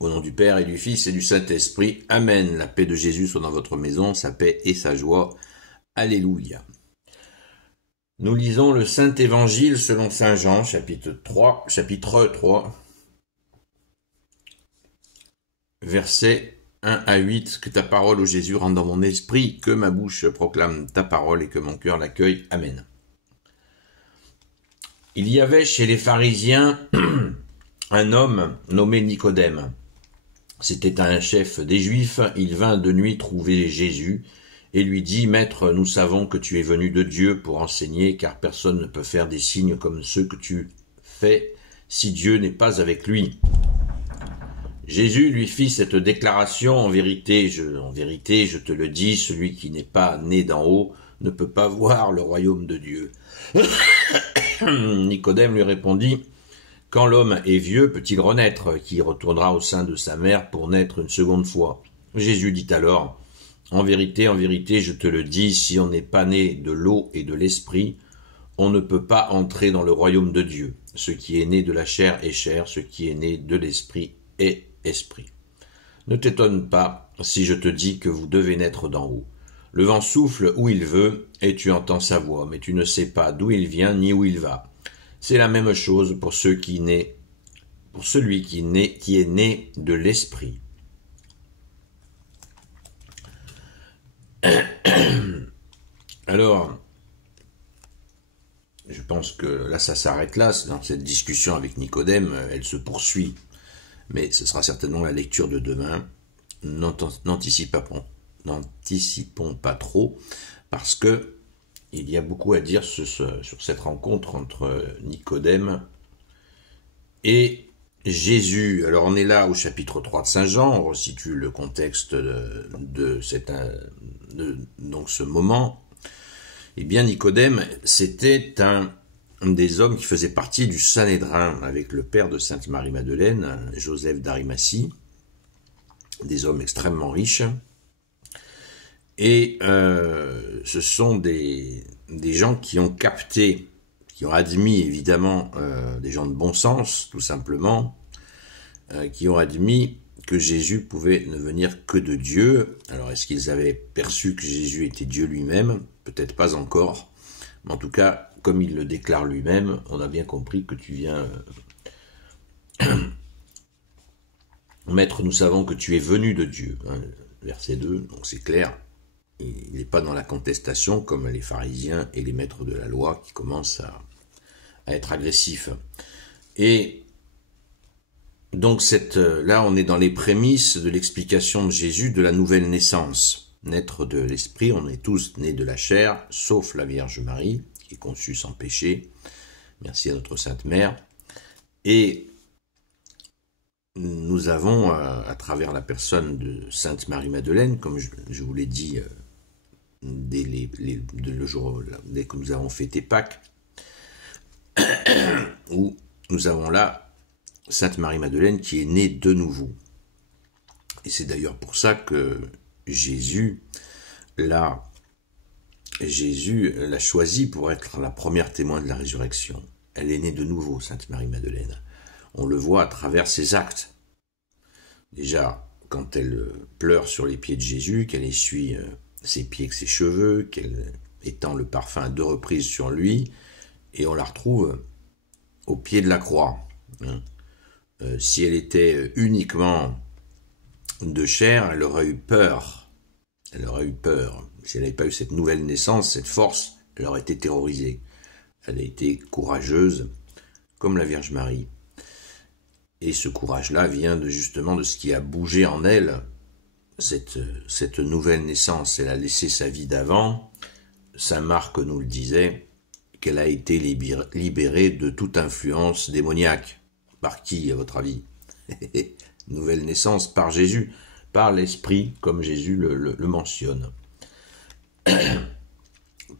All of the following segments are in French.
Au nom du Père et du Fils et du Saint-Esprit. Amen. La paix de Jésus soit dans votre maison, sa paix et sa joie. Alléluia. Nous lisons le Saint-Évangile selon Saint Jean, chapitre 3, versets 1 à 8. Que ta parole, ô Jésus, rentre dans mon esprit, que ma bouche proclame ta parole et que mon cœur l'accueille. Amen. Il y avait chez les pharisiens un homme nommé Nicodème. C'était un chef des Juifs. Il vint de nuit trouver Jésus et lui dit, « Maître, nous savons que tu es venu de Dieu pour enseigner, car personne ne peut faire des signes comme ceux que tu fais si Dieu n'est pas avec lui. » Jésus lui fit cette déclaration, « En vérité, je te le dis, celui qui n'est pas né d'en haut ne peut pas voir le royaume de Dieu. » Nicodème lui répondit, « Quand l'homme est vieux, peut-il renaître, qui retournera au sein de sa mère pour naître une seconde fois ?» Jésus dit alors, « En vérité, je te le dis, si on n'est pas né de l'eau et de l'esprit, on ne peut pas entrer dans le royaume de Dieu. Ce qui est né de la chair est chair, ce qui est né de l'esprit est esprit. Ne t'étonne pas si je te dis que vous devez naître d'en haut. Le vent souffle où il veut, et tu entends sa voix, mais tu ne sais pas d'où il vient ni où il va. C'est la même chose pour celui qui est né de l'esprit. » Alors, je pense que là, ça s'arrête là. Dans cette discussion avec Nicodème, elle se poursuit. Mais ce sera certainement la lecture de demain. N'anticipons pas trop, parce que il y a beaucoup à dire sur cette rencontre entre Nicodème et Jésus. Alors on est là au chapitre 3 de Saint Jean, on resitue le contexte de ce moment. Eh bien Nicodème, c'était un des hommes qui faisait partie du Sanhédrin avec le père de Sainte Marie-Madeleine, Joseph d'Arimathie, des hommes extrêmement riches. Et ce sont des gens qui ont capté, qui ont admis évidemment, des gens de bon sens tout simplement, qui ont admis que Jésus pouvait ne venir que de Dieu. Alors est-ce qu'ils avaient perçu que Jésus était Dieu lui-même? Peut-être pas encore, mais en tout cas, comme il le déclare lui-même, on a bien compris que tu viens... Maître, nous savons que tu es venu de Dieu. Hein, verset 2, donc c'est clair. Il n'est pas dans la contestation comme les pharisiens et les maîtres de la loi qui commencent à être agressifs. Et donc là, on est dans les prémices de l'explication de Jésus de la nouvelle naissance. Naître de l'esprit, on est tous nés de la chair, sauf la Vierge Marie, qui est conçue sans péché. Merci à notre Sainte Mère. Et nous avons, à travers la personne de Sainte Marie-Madeleine, comme je vous l'ai dit dès que nous avons fêté Pâques, où nous avons là Sainte Marie-Madeleine qui est née de nouveau. Et c'est d'ailleurs pour ça que Jésus l'a choisie pour être la première témoin de la résurrection. Elle est née de nouveau, Sainte Marie-Madeleine. On le voit à travers ses actes. Déjà, quand elle pleure sur les pieds de Jésus, qu'elle essuie ses pieds avec ses cheveux, qu'elle étend le parfum à 2 reprises sur lui, et on la retrouve au pied de la croix. Si elle était uniquement de chair, elle aurait eu peur. Elle aurait eu peur. Si elle n'avait pas eu cette nouvelle naissance, cette force, elle aurait été terrorisée. Elle a été courageuse, comme la Vierge Marie. Et ce courage-là vient justement de ce qui a bougé en elle, cette nouvelle naissance. Elle a laissé sa vie d'avant. Saint Marc nous le disait, qu'elle a été libérée de toute influence démoniaque. Par qui, à votre avis? Nouvelle naissance par Jésus, par l'Esprit, comme Jésus le mentionne.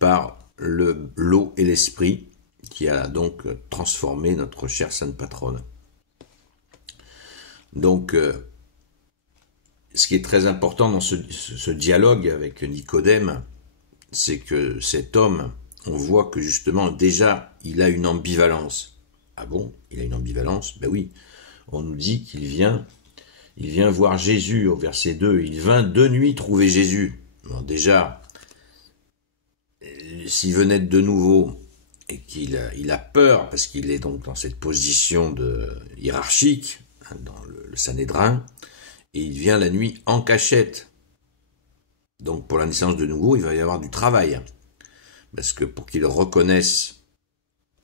Par l'eau et l'Esprit, qui a donc transformé notre chère Sainte Patronne. Donc, ce qui est très important dans ce dialogue avec Nicodème, c'est que cet homme, on voit que justement, déjà, il a une ambivalence. Ah bon? Il a une ambivalence? Ben oui. On nous dit qu'il vient il vient voir Jésus au verset 2, il vint de nuit trouver Jésus. Bon, déjà, s'il venait de nouveau et qu'il a peur, parce qu'il est donc dans cette position hiérarchique, hein, dans le Sanhédrin, et il vient la nuit en cachette. Donc pour la naissance de nouveau, il va y avoir du travail. Parce que pour qu'il reconnaisse,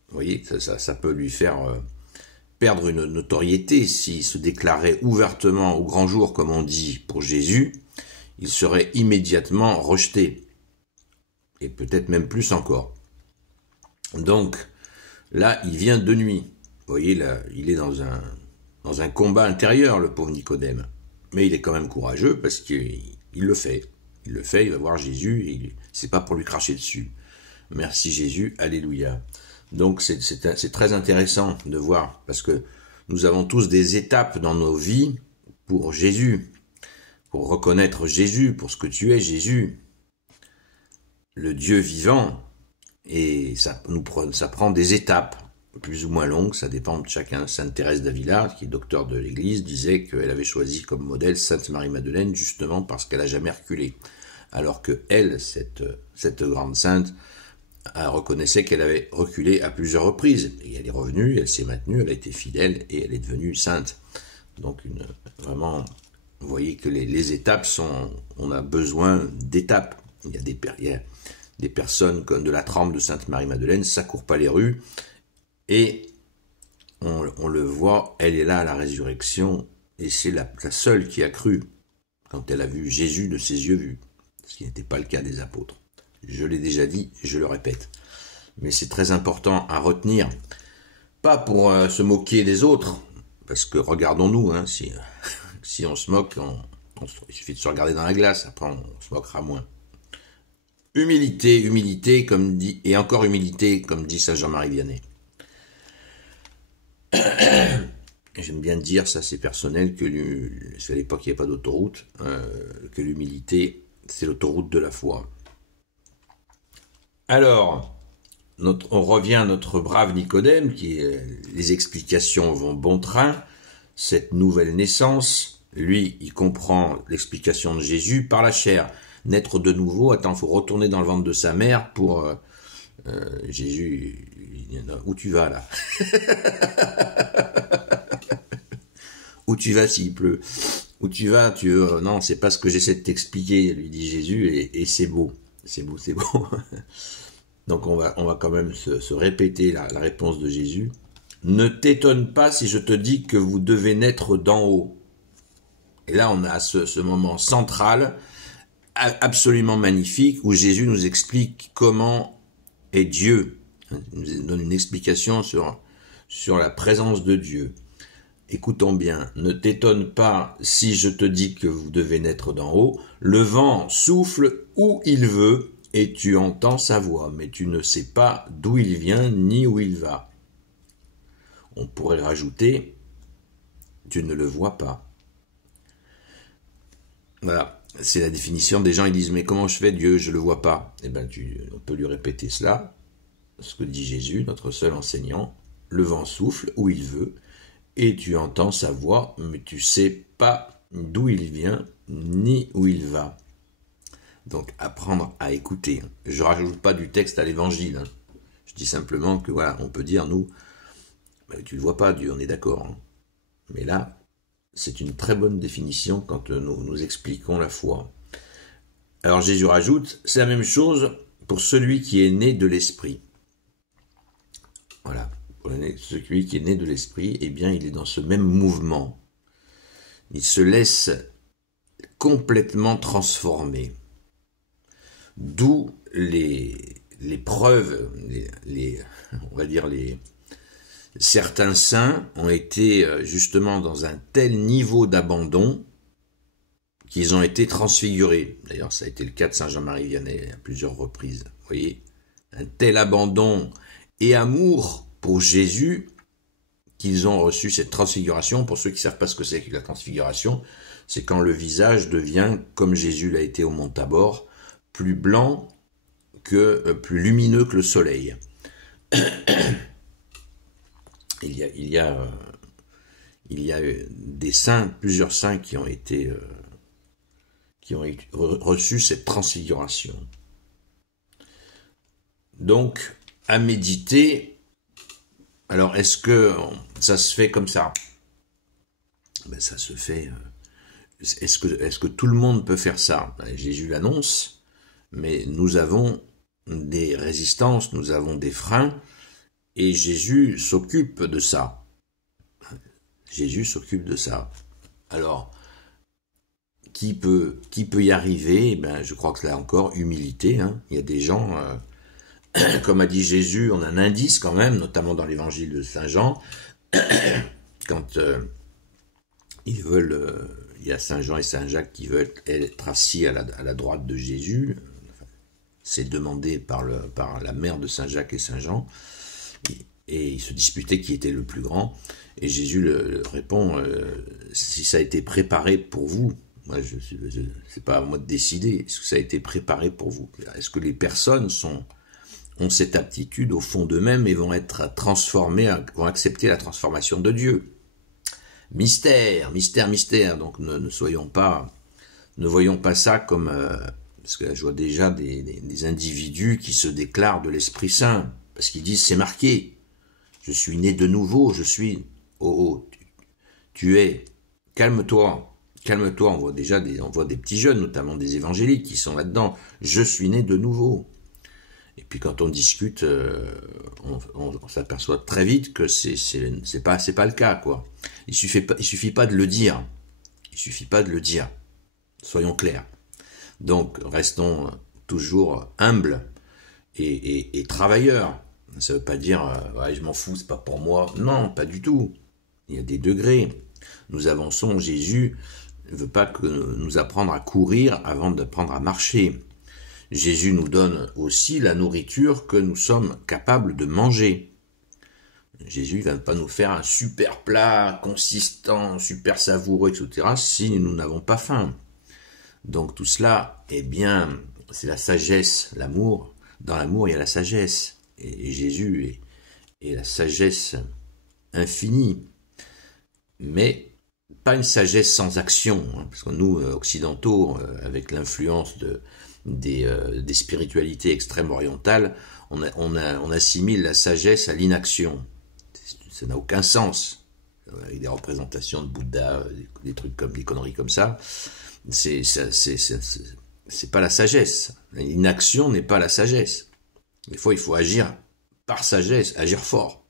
vous voyez, ça peut lui faire perdre une notoriété. S'il se déclarait ouvertement au grand jour, comme on dit, pour Jésus, il serait immédiatement rejeté. Et peut-être même plus encore. Donc, là, il vient de nuit. Vous voyez, là, il est dans un combat intérieur, le pauvre Nicodème. Mais il est quand même courageux parce qu'il le fait. Il le fait, il va voir Jésus, et c'est pas pour lui cracher dessus. Merci Jésus, alléluia. Donc c'est très intéressant de voir, parce que nous avons tous des étapes dans nos vies pour Jésus, pour reconnaître Jésus, pour ce que tu es Jésus, le Dieu vivant, et ça prend des étapes, plus ou moins longues, ça dépend de chacun. Sainte Thérèse d'Avila, qui est docteur de l'Église, disait qu'elle avait choisi comme modèle Sainte Marie-Madeleine justement parce qu'elle n'a jamais reculé. Alors que elle, cette grande sainte, elle reconnaissait qu'elle avait reculé à plusieurs reprises. Et elle est revenue, elle s'est maintenue, elle a été fidèle et elle est devenue sainte. Donc vraiment, vous voyez que les étapes on a besoin d'étapes. Il y a des personnes comme de la trempe de Sainte Marie-Madeleine, ça court pas les rues. Et on le voit, elle est là à la résurrection, et c'est la seule qui a cru quand elle a vu Jésus de ses yeux vus, ce qui n'était pas le cas des apôtres. Je l'ai déjà dit, je le répète. Mais c'est très important à retenir, pas pour se moquer des autres, parce que regardons-nous, hein, si on se moque, il suffit de se regarder dans la glace, après on se moquera moins. Humilité, comme dit, et encore humilité, comme dit Saint Jean-Marie Vianney. J'aime bien dire, ça c'est personnel, c'est à l'époque il n'y avait pas d'autoroute, que l'humilité c'est l'autoroute de la foi. Alors, on revient à notre brave Nicodème, les explications vont bon train, cette nouvelle naissance, lui il comprend l'explication de Jésus par la chair, naître de nouveau, il faut retourner dans le ventre de sa mère pour... Jésus, où tu vas là? Où tu vas s'il pleut? Où tu vas? Non, c'est pas ce que j'essaie de t'expliquer, lui dit Jésus, et c'est beau. C'est beau. Donc on va quand même se répéter la réponse de Jésus. Ne t'étonne pas si je te dis que vous devez naître d'en haut. Et là on a ce moment central, absolument magnifique, où Jésus nous explique comment est Dieu. Il nous donne une explication sur la présence de Dieu. Écoutons bien, ne t'étonne pas si je te dis que vous devez naître d'en haut. Le vent souffle où il veut et tu entends sa voix, mais tu ne sais pas d'où il vient ni où il va. On pourrait rajouter, tu ne le vois pas. Voilà, c'est la définition. Des gens ils disent, mais comment je fais Dieu, je le vois pas. Eh bien, on peut lui répéter cela, ce que dit Jésus, notre seul enseignant. Le vent souffle où il veut et tu entends sa voix, mais tu sais pas d'où il vient ni où il va. Donc apprendre à écouter. Je rajoute pas du texte à l'évangile. Je dis simplement que voilà, on peut dire nous, tu le vois pas Dieu, on est d'accord. Mais là, c'est une très bonne définition quand nous expliquons la foi. Alors Jésus rajoute, c'est la même chose pour celui qui est né de l'esprit. Voilà. Celui qui est né de l'esprit, eh bien, il est dans ce même mouvement. Il se laisse complètement transformer. D'où les preuves, on va dire certains saints ont été justement dans un tel niveau d'abandon qu'ils ont été transfigurés. D'ailleurs, ça a été le cas de Saint Jean-Marie Vianney à plusieurs reprises. Vous voyez, un tel abandon et amour pour Jésus, qu'ils ont reçu cette transfiguration. Pour ceux qui ne savent pas ce que c'est que la transfiguration, c'est quand le visage devient, comme Jésus l'a été au mont Tabor, plus blanc, plus lumineux que le soleil. Il y il y a des saints, plusieurs saints qui ont reçu cette transfiguration. Donc, à méditer. Alors, est-ce que ça se fait comme ça? Ben, ça se fait. Est-ce que tout le monde peut faire ça? Ben, Jésus l'annonce, mais nous avons des résistances, nous avons des freins, et Jésus s'occupe de ça. Jésus s'occupe de ça. Alors, qui peut y arriver? Ben, je crois que là encore, humilité. Hein. Il y a des gens, comme a dit Jésus, on a un indice quand même, notamment dans l'évangile de Saint Jean, quand ils veulent, il y a Saint Jean et Saint Jacques qui veulent être assis à la droite de Jésus. C'est demandé par la mère de Saint Jacques et Saint Jean, et ils se disputaient qui était le plus grand. Et Jésus leur répond, si ça a été préparé pour vous, moi c'est pas à moi de décider, est-ce que ça a été préparé pour vous? Est-ce que les personnes ont cette aptitude au fond d'eux-mêmes et vont être transformées, vont accepter la transformation de Dieu? Mystère, mystère, mystère. Donc ne voyons pas ça comme parce que là, je vois déjà des individus qui se déclarent de l'Esprit Saint, parce qu'ils disent c'est marqué, je suis né de nouveau, je suis tu es, calme-toi, on voit déjà on voit des petits jeunes, notamment des évangéliques qui sont là-dedans, je suis né de nouveau. Et puis quand on discute, on s'aperçoit très vite que c'est pas le cas, quoi. Il suffit pas de le dire. Il suffit pas de le dire. Soyons clairs. Donc restons toujours humbles et travailleurs. Ça veut pas dire ouais, je m'en fous, c'est pas pour moi. Non, pas du tout. Il y a des degrés. Nous avançons. Jésus ne veut pas que nous apprendre à courir avant d'apprendre à marcher. Jésus nous donne aussi la nourriture que nous sommes capables de manger. Jésus ne va pas nous faire un super plat consistant, super savoureux, etc. si nous n'avons pas faim. Donc tout cela, eh bien, c'est la sagesse, l'amour. Dans l'amour, il y a la sagesse. Et Jésus est la sagesse infinie. Mais pas une sagesse sans action. Hein, parce que nous, occidentaux, avec l'influence des spiritualités extrêmes orientales, on assimile la sagesse à l'inaction. Ça n'a aucun sens. Avec des représentations de Bouddha, des trucs comme des conneries comme ça, c'est pas la sagesse. L'inaction n'est pas la sagesse. Des fois, il faut agir par sagesse, agir fort.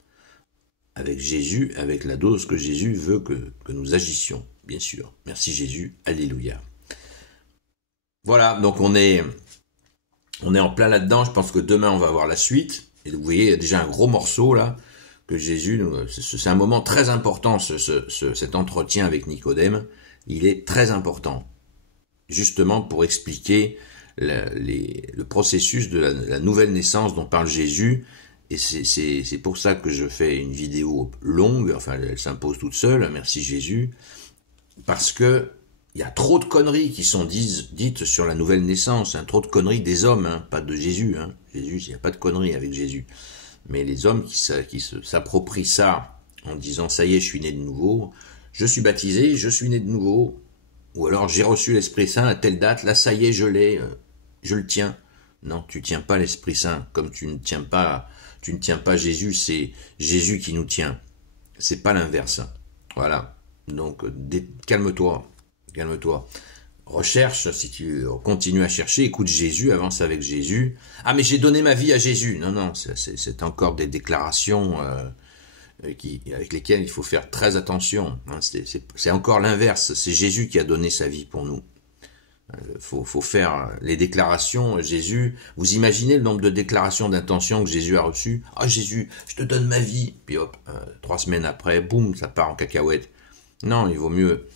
Avec Jésus, avec la dose que Jésus veut que nous agissions, bien sûr. Merci Jésus, alléluia. Voilà, donc on est en plein là-dedans. Je pense que demain on va voir la suite. Et vous voyez, il y a déjà un gros morceau là que Jésus. C'est un moment très important, cet entretien avec Nicodème. Il est très important, justement pour expliquer le processus de la nouvelle naissance dont parle Jésus. Et c'est pour ça que je fais une vidéo longue. Enfin, elle s'impose toute seule. Merci Jésus, parce que il y a trop de conneries qui sont dites sur la nouvelle naissance, hein, trop de conneries des hommes, hein, pas de Jésus. Hein. Jésus, il n'y a pas de conneries avec Jésus. Mais les hommes qui s'approprient ça en disant « ça y est, je suis né de nouveau, je suis baptisé, je suis né de nouveau », ou alors « j'ai reçu l'Esprit Saint à telle date, là ça y est, je l'ai, je le tiens ». Non, tu tiens pas l'Esprit Saint, comme tu ne tiens pas Jésus, c'est Jésus qui nous tient. C'est pas l'inverse. Voilà. Donc, calme-toi. Calme-toi. Recherche, si tu continues à chercher, écoute Jésus, avance avec Jésus. Ah, mais j'ai donné ma vie à Jésus. Non, c'est encore des déclarations avec lesquelles il faut faire très attention. Hein, c'est encore l'inverse. C'est Jésus qui a donné sa vie pour nous. Faut faire les déclarations. Jésus, vous imaginez le nombre de déclarations d'intention que Jésus a reçues? Ah, Jésus, je te donne ma vie. Puis hop, 3 semaines après, boum, ça part en cacahuète. Non, il vaut mieux,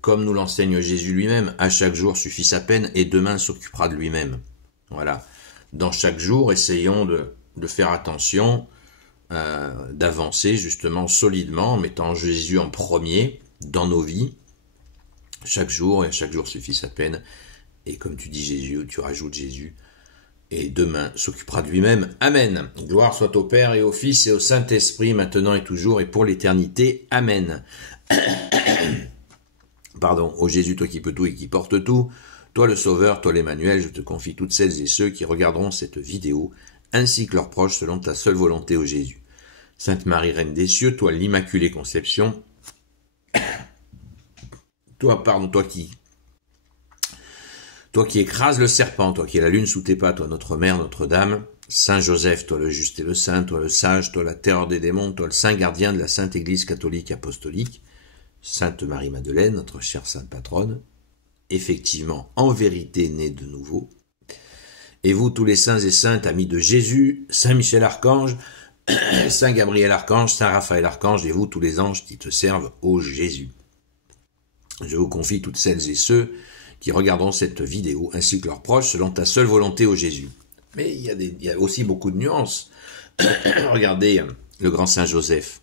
comme nous l'enseigne Jésus lui-même, à chaque jour suffit sa peine et demain s'occupera de lui-même. Voilà. Dans chaque jour, essayons de faire attention, d'avancer justement solidement, en mettant Jésus en premier dans nos vies. Chaque jour, et à chaque jour suffit sa peine. Et comme tu dis Jésus, tu rajoutes Jésus, et demain s'occupera de lui-même. Amen. Gloire soit au Père et au Fils et au Saint-Esprit, maintenant et toujours et pour l'éternité. Amen. Pardon, ô Jésus, toi qui peux tout et qui porte tout, toi le Sauveur, toi l'Emmanuel, je te confie toutes celles et ceux qui regarderont cette vidéo, ainsi que leurs proches, selon ta seule volonté, ô Jésus. Sainte Marie, Reine des cieux, toi l'Immaculée Conception, toi qui écrases le serpent, toi qui es la lune sous tes pas, toi notre mère, Notre-Dame, Saint Joseph, toi le juste et le saint, toi le sage, toi la terreur des démons, toi le saint gardien de la Sainte Église catholique apostolique, Sainte Marie-Madeleine, notre chère sainte patronne, effectivement, en vérité née de nouveau, et vous tous les saints et saintes, amis de Jésus, Saint Michel Archange, Saint Gabriel Archange, Saint Raphaël Archange, et vous tous les anges qui te servent, ô Jésus. Je vous confie toutes celles et ceux qui regarderont cette vidéo, ainsi que leurs proches, selon ta seule volonté, ô Jésus. Mais il y a aussi beaucoup de nuances. Regardez, le grand Saint Joseph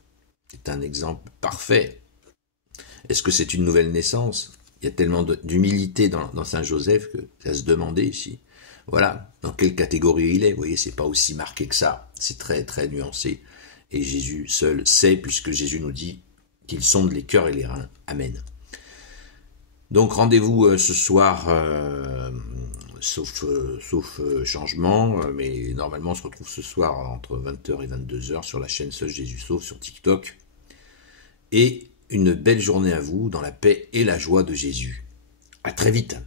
est un exemple parfait. Est-ce que c'est une nouvelle naissance? Il y a tellement d'humilité dans Saint Joseph que ça se demandait ici. Voilà, dans quelle catégorie il est. Vous voyez, c'est pas aussi marqué que ça. C'est très, très nuancé. Et Jésus seul sait, puisque Jésus nous dit qu'il sonde les cœurs et les reins. Amen. Donc rendez-vous ce soir, sauf changement, mais normalement on se retrouve ce soir entre 20h et 22h sur la chaîne Seul Jésus Sauve sur TikTok. Et une belle journée à vous dans la paix et la joie de Jésus. À très vite.